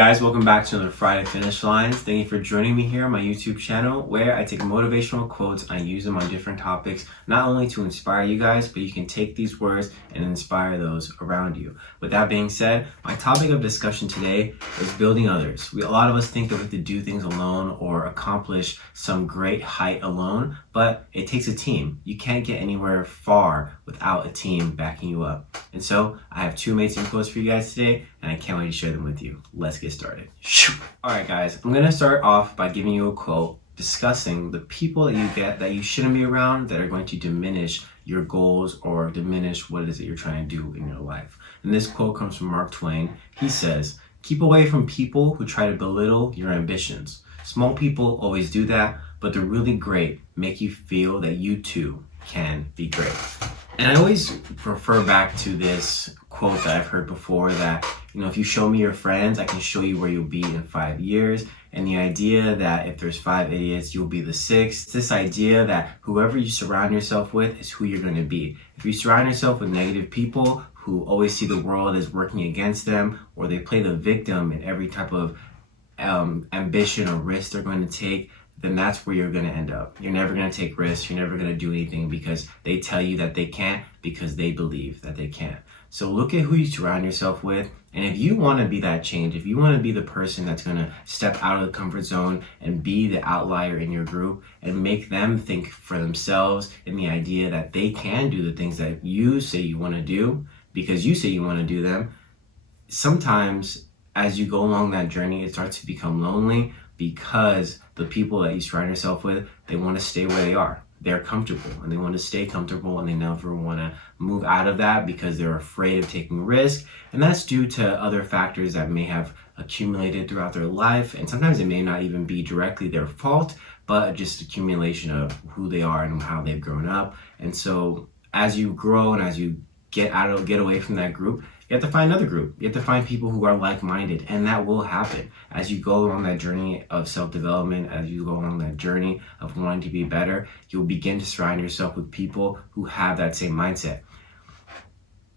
guys? Welcome back to another Friday Finish Lines. Thank you for joining me here on my YouTube channel where I take motivational quotes and I use them on different topics, not only to inspire you guys, but you can take these words and inspire those around you. With that being said, my topic of discussion today is building others. A lot of us think that we have to do things alone or accomplish some great height alone, but it takes a team. You can't get anywhere far without a team backing you up. And so I have two amazing quotes for you guys today, and I can't wait to share them with you. Let's get started. All right, guys, I'm going to start off by giving you a quote discussing the people that you get that you shouldn't be around that are going to diminish your goals or diminish what it is that you're trying to do in your life. And this quote comes from Mark Twain. He says, "Keep away from people who try to belittle your ambitions. Small people always do that, but the really great make you feel that you too can be great." And I always refer back to this quote that I've heard before that, if you show me your friends, I can show you where you'll be in 5 years. And the idea that if there's 5 idiots, you'll be the 6th. This idea that whoever you surround yourself with is who you're going to be. If you surround yourself with negative people who always see the world as working against them, or they play the victim in every type of ambition or risk they're going to take, then that's where you're going to end up. You're never going to take risks. You're never going to do anything because they tell you that they can't, because they believe that they can't. So look at who you surround yourself with. And if you want to be that change, if you want to be the person that's going to step out of the comfort zone and be the outlier in your group and make them think for themselves in the idea that they can do the things that you say you want to do because you say you want to do them, sometimes as you go along that journey, it starts to become lonely because the people that you surround yourself with, they want to stay where they are. They're comfortable and they want to stay comfortable and they never want to move out of that because they're afraid of taking risk. And that's due to other factors that may have accumulated throughout their life. And sometimes it may not even be directly their fault, but just accumulation of who they are and how they've grown up. And so as you grow and as you get away from that group, you have to find another group. You have to find people who are like-minded, and that will happen. As you go along that journey of self-development, as you go along that journey of wanting to be better, you'll begin to surround yourself with people who have that same mindset.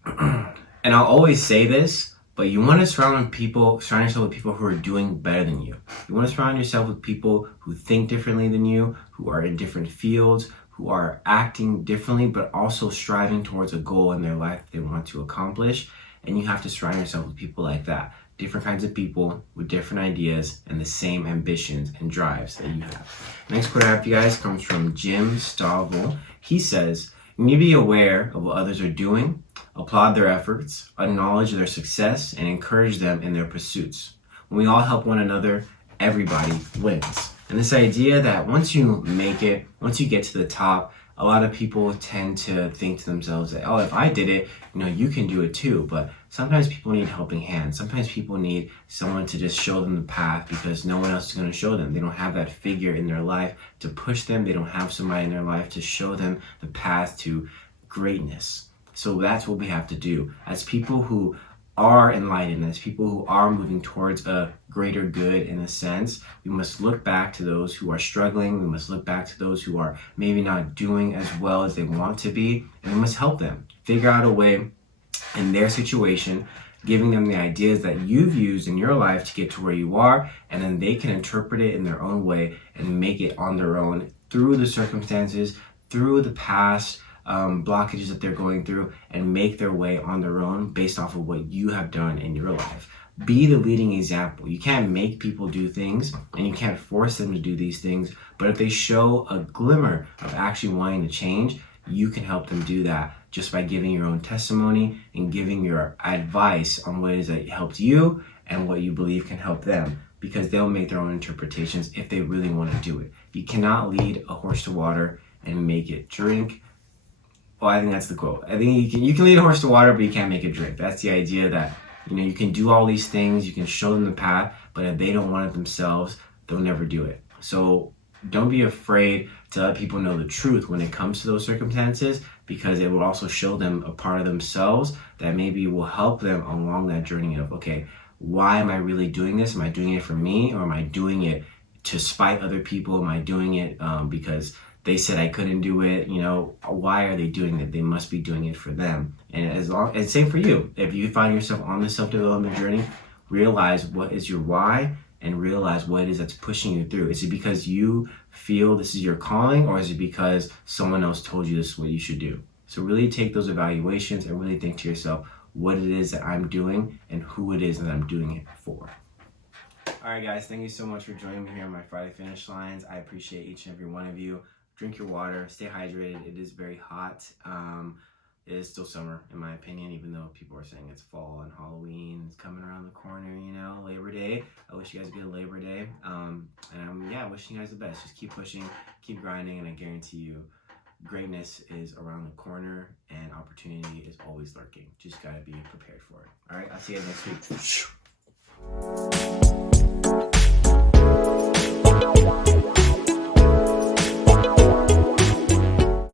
And I'll always say this, but you want to surround yourself with people who are doing better than you. You want to surround yourself with people who think differently than you, who are in different fields, who are acting differently, but also striving towards a goal in their life they want to accomplish. And you have to surround yourself with people like that. Different kinds of people with different ideas and the same ambitions and drives that you have. Next quote I have for you guys comes from Jim Stovall. He says, "You need to be aware of what others are doing, applaud their efforts, acknowledge their success, and encourage them in their pursuits. When we all help one another, everybody wins." And this idea that once you make it, once you get to the top, a lot of people tend to think to themselves that, oh, if I did it, you can do it too. But sometimes people need helping hands. Sometimes people need someone to just show them the path because no one else is going to show them. They don't have that figure in their life to push them. They don't have somebody in their life to show them the path to greatness. So that's what we have to do. As people who are enlightened, as people who are moving towards a greater good in a sense, we must look back to those who are struggling. We must look back to those who are maybe not doing as well as they want to be, and we must help them figure out a way in their situation, giving them the ideas that you've used in your life to get to where you are, and then they can interpret it in their own way and make it on their own through the circumstances, through the past blockages that they're going through, and make their way on their own based off of what you have done in your life. Be the leading example. You can't make people do things and you can't force them to do these things, but if they show a glimmer of actually wanting to change, you can help them do that just by giving your own testimony and giving your advice on what it is that helped you and what you believe can help them, because they'll make their own interpretations if they really want to do it. You cannot lead a horse to water and make it drink. Well, I think that's the quote. I think you can lead a horse to water, but you can't make it drink. That's the idea that you can do all these things, you can show them the path, but if they don't want it themselves, they'll never do it. So don't be afraid to let people know the truth when it comes to those circumstances, because it will also show them a part of themselves that maybe will help them along that journey of, okay, why am I really doing this? Am I doing it for me, or am I doing it to spite other people? Am I doing it because they said I couldn't do it? Why are they doing it? They must be doing it for them. And same for you. If you find yourself on the self-development journey, realize what is your why and realize what it is that's pushing you through. Is it because you feel this is your calling, or is it because someone else told you this is what you should do? So really take those evaluations and really think to yourself what it is that I'm doing and who it is that I'm doing it for. All right, guys, thank you so much for joining me here on my Friday Finish Lines. I appreciate each and every one of you. Drink your water, stay hydrated. It is very hot. It is still summer, in my opinion, even though people are saying it's fall and Halloween is coming around the corner, Labor Day. I wish you guys a good Labor Day. And I'm wishing you guys the best. Just keep pushing, keep grinding, and I guarantee you greatness is around the corner and opportunity is always lurking. Just gotta be prepared for it. All right, I'll see you guys next week.